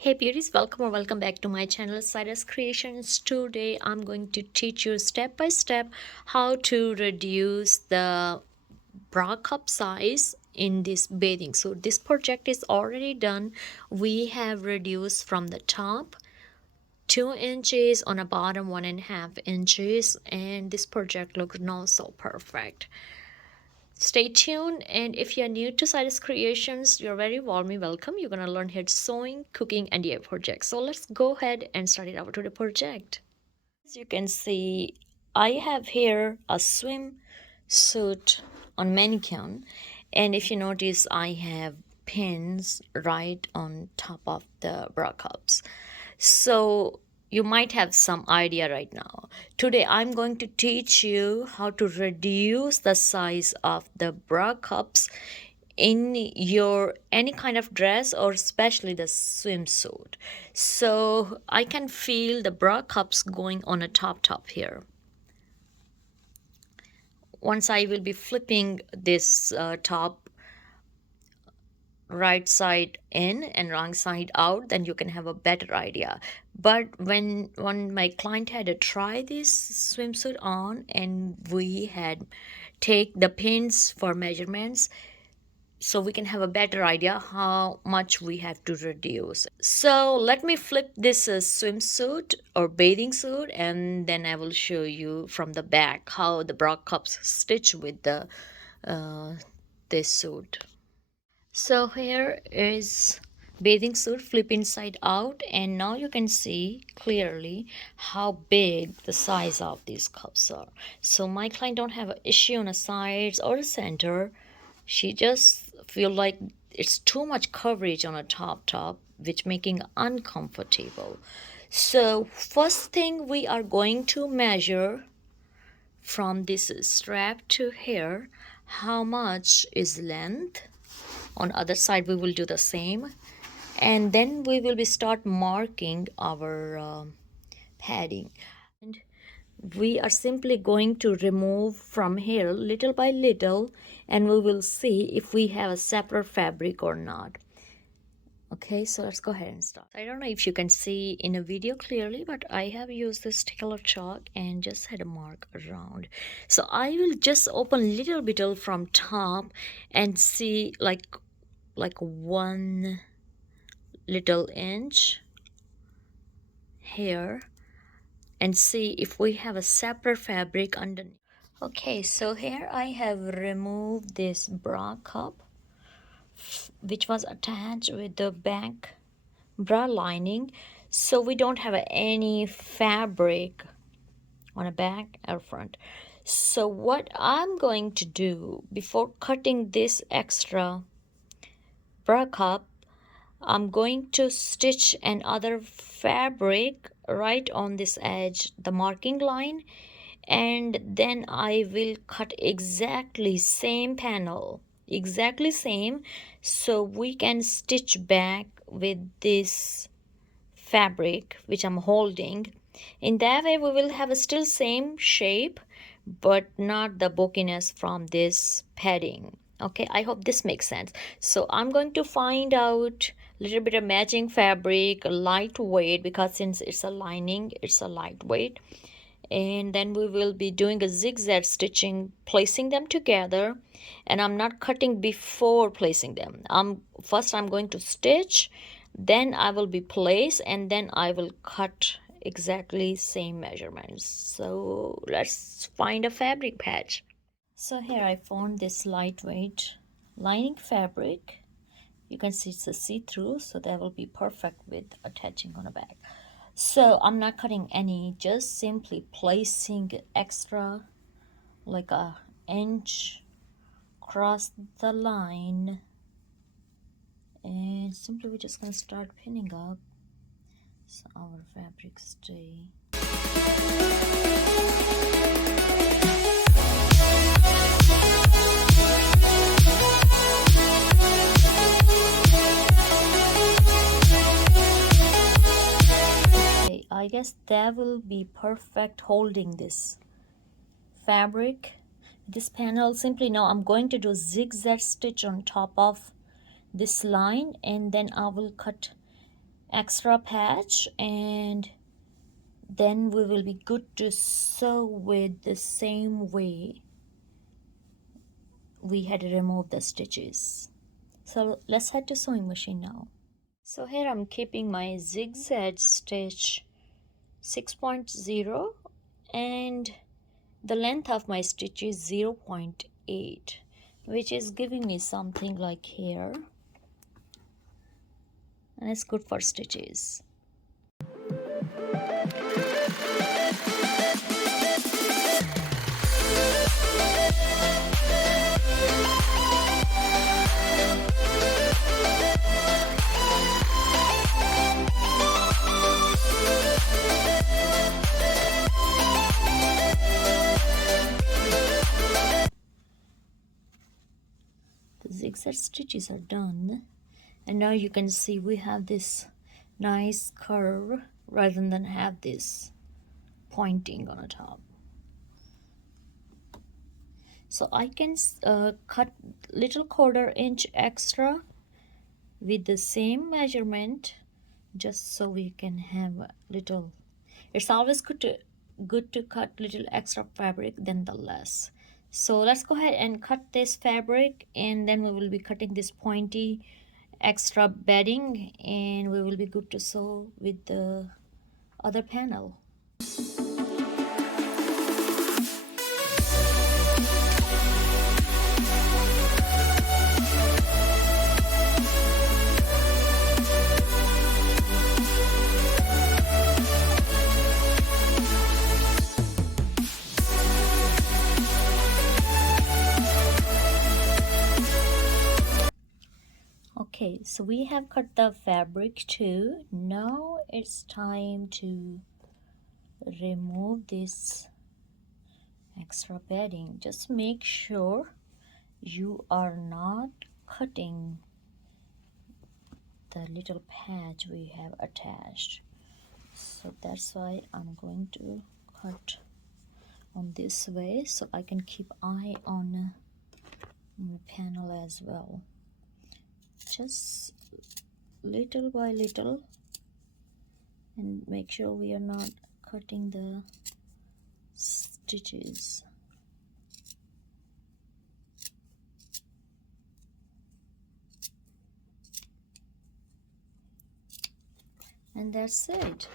Hey beauties, welcome or welcome back to my channel Cyrus Creations. Today I'm going to teach you step by step how to reduce the bra cup size in this bathing suit. This project is already done. We have reduced from the top 2 inches on the bottom 1.5 inches, and this project looks now so perfect. Stay tuned, and if you're new to Cyrus Creations, you're very warmly welcome. You're gonna learn here sewing, cooking, and DIY projects. So let's go ahead and start it out to the project. As you can see, I have here a swimsuit on mannequin, and if you notice, I have pins right on top of the bra cups. So you might have some idea right now. Today I'm going to teach you how to reduce the size of the bra cups in your any kind of dress, or especially the swimsuit. So I can feel the bra cups going on a top here. Once I will be flipping this top right side in and wrong side out, then you can have a better idea. But when my client had to try this swimsuit on, and we had take the pins for measurements, so we can have a better idea how much we have to reduce. So let me flip this swimsuit or bathing suit, and then I will show you from the back how the bra cups stitch with the this suit. So here is bathing suit flip inside out, and now you can see clearly how big the size of these cups are. So my client don't have an issue on the sides or the center. She just feel like it's too much coverage on the top, which making uncomfortable. So first thing, we are going to measure from this strap to here how much is length. On other side we will do the same, and then we will be start marking our padding. And we are simply going to remove from here little by little, and we will see if we have a separate fabric or not. Okay, so let's go ahead and start. I don't know if you can see in a video clearly, but I have used this sticker chalk and just had a mark around. So I will just open a little bit from top and see like 1 little inch here, and see if we have a separate fabric underneath. Okay, so here I have removed this bra cup which was attached with the back bra lining, so we don't have any fabric on the back or front. So what I'm going to do before cutting this extra bra cup, I'm going to stitch another fabric right on this edge, the marking line, and then I will cut exactly same panel, exactly same, so we can stitch back with this fabric which I'm holding. In that way we will have a still same shape, but not the bulkiness from this padding. Okay, I hope this makes sense. So I'm going to find out a little bit of matching fabric, lightweight, because since it's a lining, it's a lightweight. And then we will be doing a zigzag stitching, placing them together, and I'm not cutting before placing them. First I'm going to stitch, then I will be place, and then I will cut exactly same measurements. So let's find a fabric patch. So here I found this lightweight lining fabric. You can see it's a see-through, so that will be perfect with attaching on the back. So I'm not cutting any, just simply placing extra like a inch across the line, and simply we're just gonna start pinning up so our fabric stay. I guess that will be perfect holding this fabric, this panel. Simply now I'm going to do zigzag stitch on top of this line, and then I will cut extra patch, and then we will be good to sew with the same way we had removed the stitches. So let's head to sewing machine now. So here I'm keeping my zigzag stitch 6.0 and the length of my stitch is 0.8, which is giving me something like here, and it's good for stitches. The zigzag stitches are done, and now you can see we have this nice curve rather than have this pointing on the top. So I can cut little 1/4 inch extra with the same measurement, just so we can have a little. It's always good to cut little extra fabric than the less. So let's go ahead and cut this fabric, and then we will be cutting this pointy extra bedding, and we will be good to sew with the other panel. Okay, so we have cut the fabric too. Now it's time to remove this extra bedding. Just make sure you are not cutting the little patch we have attached. So that's why I'm going to cut on this way, so I can keep eye on the panel as well. Just little by little, and make sure we are not cutting the stitches. And that's it.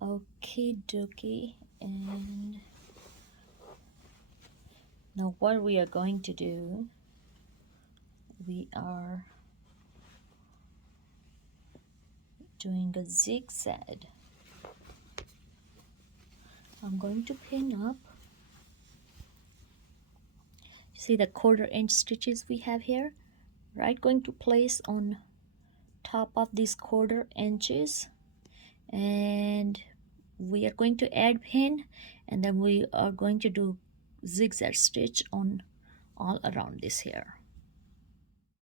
Okie dokie. And now what we are going to do, we are doing a zigzag. I'm going to pin up. See the 1/4 inch stitches we have here, right? Going to place on top of these 1/4 inches, and we are going to add pin, and then we are going to do zigzag stitch on all around this here.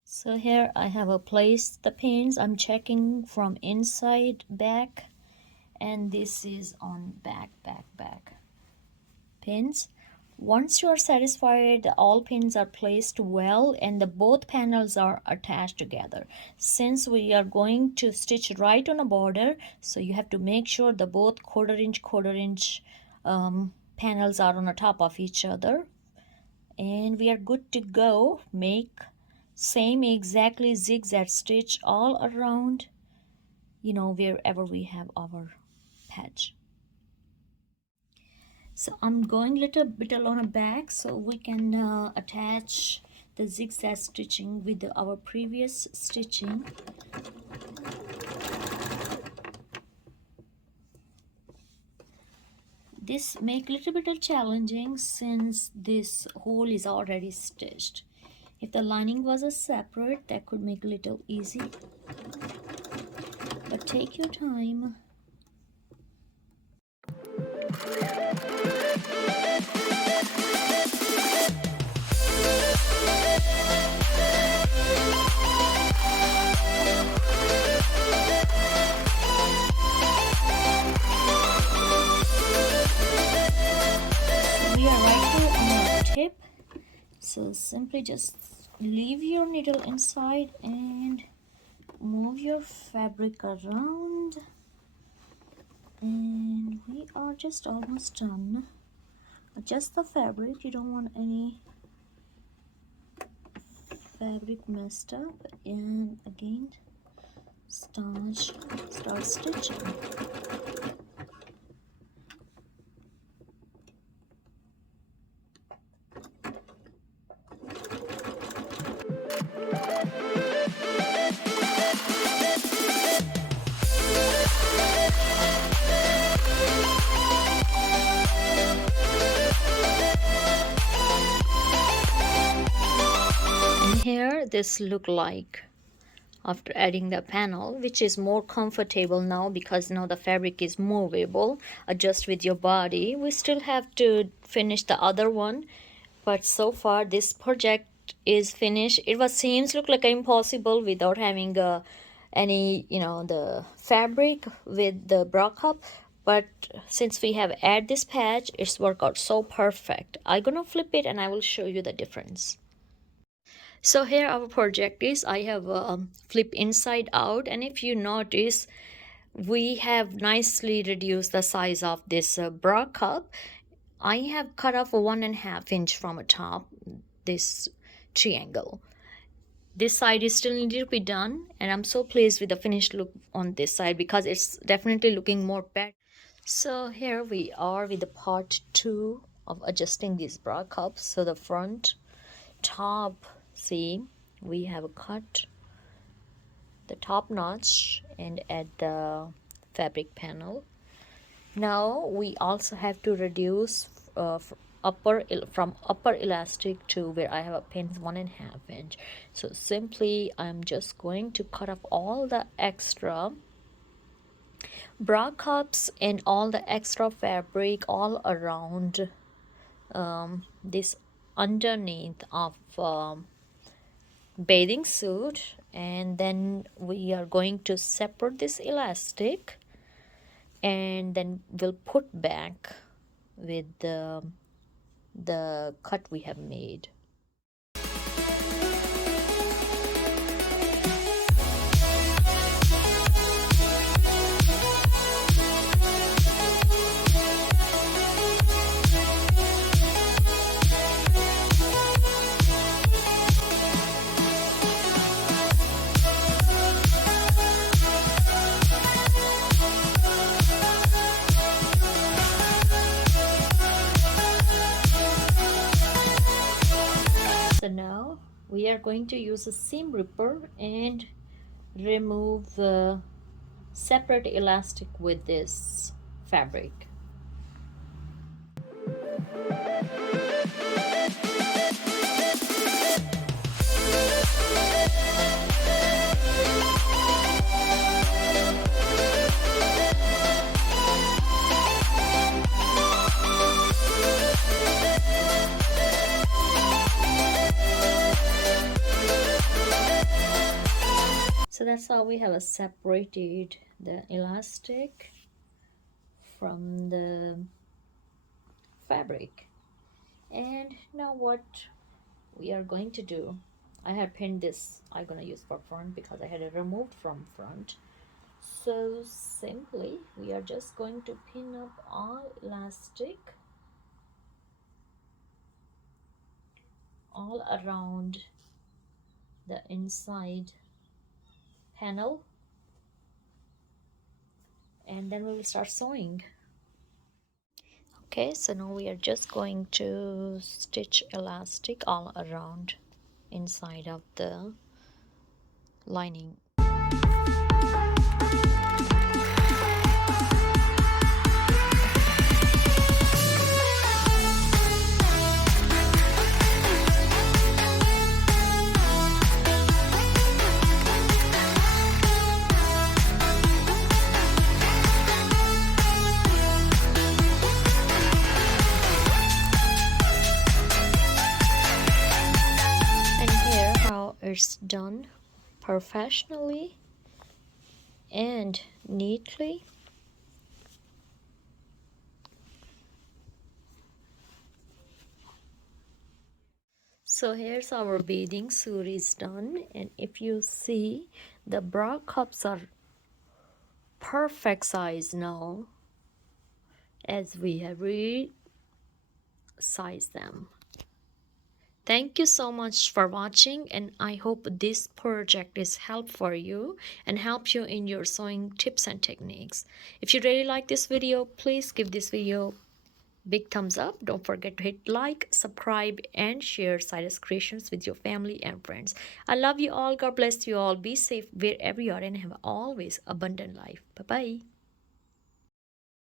So here I have placed the pins. I'm checking from inside back, and this is on back pins. Once you are satisfied that all pins are placed well and the both panels are attached together, since we are going to stitch right on a border, so you have to make sure the both 1/4 inch panels are on the top of each other, and we are good to go. Make same exactly zigzag stitch all around, wherever we have our patch. So I'm going little bit along the back so we can attach the zigzag stitching with our previous stitching. This make little bit challenging since this hole is already stitched. If the lining was a separate, that could make a little easy, but take your time. We are right here on the tip, so simply just leave your needle inside and move your fabric around, and we are just almost done. Adjust the fabric, you don't want any fabric messed up, and again start stitching. And here this look like after adding the panel, which is more comfortable now because now the fabric is movable. Adjust with your body. We still have to finish the other one, but so far this project is finished. It was seems look like impossible without having any, you know, the fabric with the bra cup, but since we have add this patch, it's worked out so perfect. I'm gonna flip it and I will show you the difference. So here our project is, I have flip inside out, and if you notice, we have nicely reduced the size of this bra cup. I have cut off 1.5 inch from a top, this triangle. This side is still needed to be done, and I'm so pleased with the finished look on this side because it's definitely looking more better. So here we are with the part 2 of adjusting these bra cups. So the front top, see, we have cut the top notch and add the fabric panel. Now we also have to reduce from upper elastic to where I have a pin 1.5 inch. So simply I'm just going to cut off all the extra bra cups and all the extra fabric all around this underneath of bathing suit, and then we are going to separate this elastic and then we'll put back with the cut we have made. So now we are going to use a seam ripper and remove the separate elastic with this fabric. So that's how we have separated the elastic from the fabric. And now what we are going to do, I have pinned this, I'm gonna use for front because I had it removed from front. So simply we are just going to pin up all elastic all around the inside panel, and then we will start sewing. Okay, so now we are just going to stitch elastic all around inside of the lining. It's done professionally and neatly. So here's our bathing suit is done, and if you see The bra cups are perfect size now as we have resized them. Thank you so much for watching, and I hope this project is helpful for you and helps you in your sewing tips and techniques. If you really like this video, please give this video big thumbs up. Don't forget to hit like, subscribe, and share Cyrus Creations with your family and friends. I love you all. God bless you all. Be safe wherever you are and have always abundant life. Bye bye.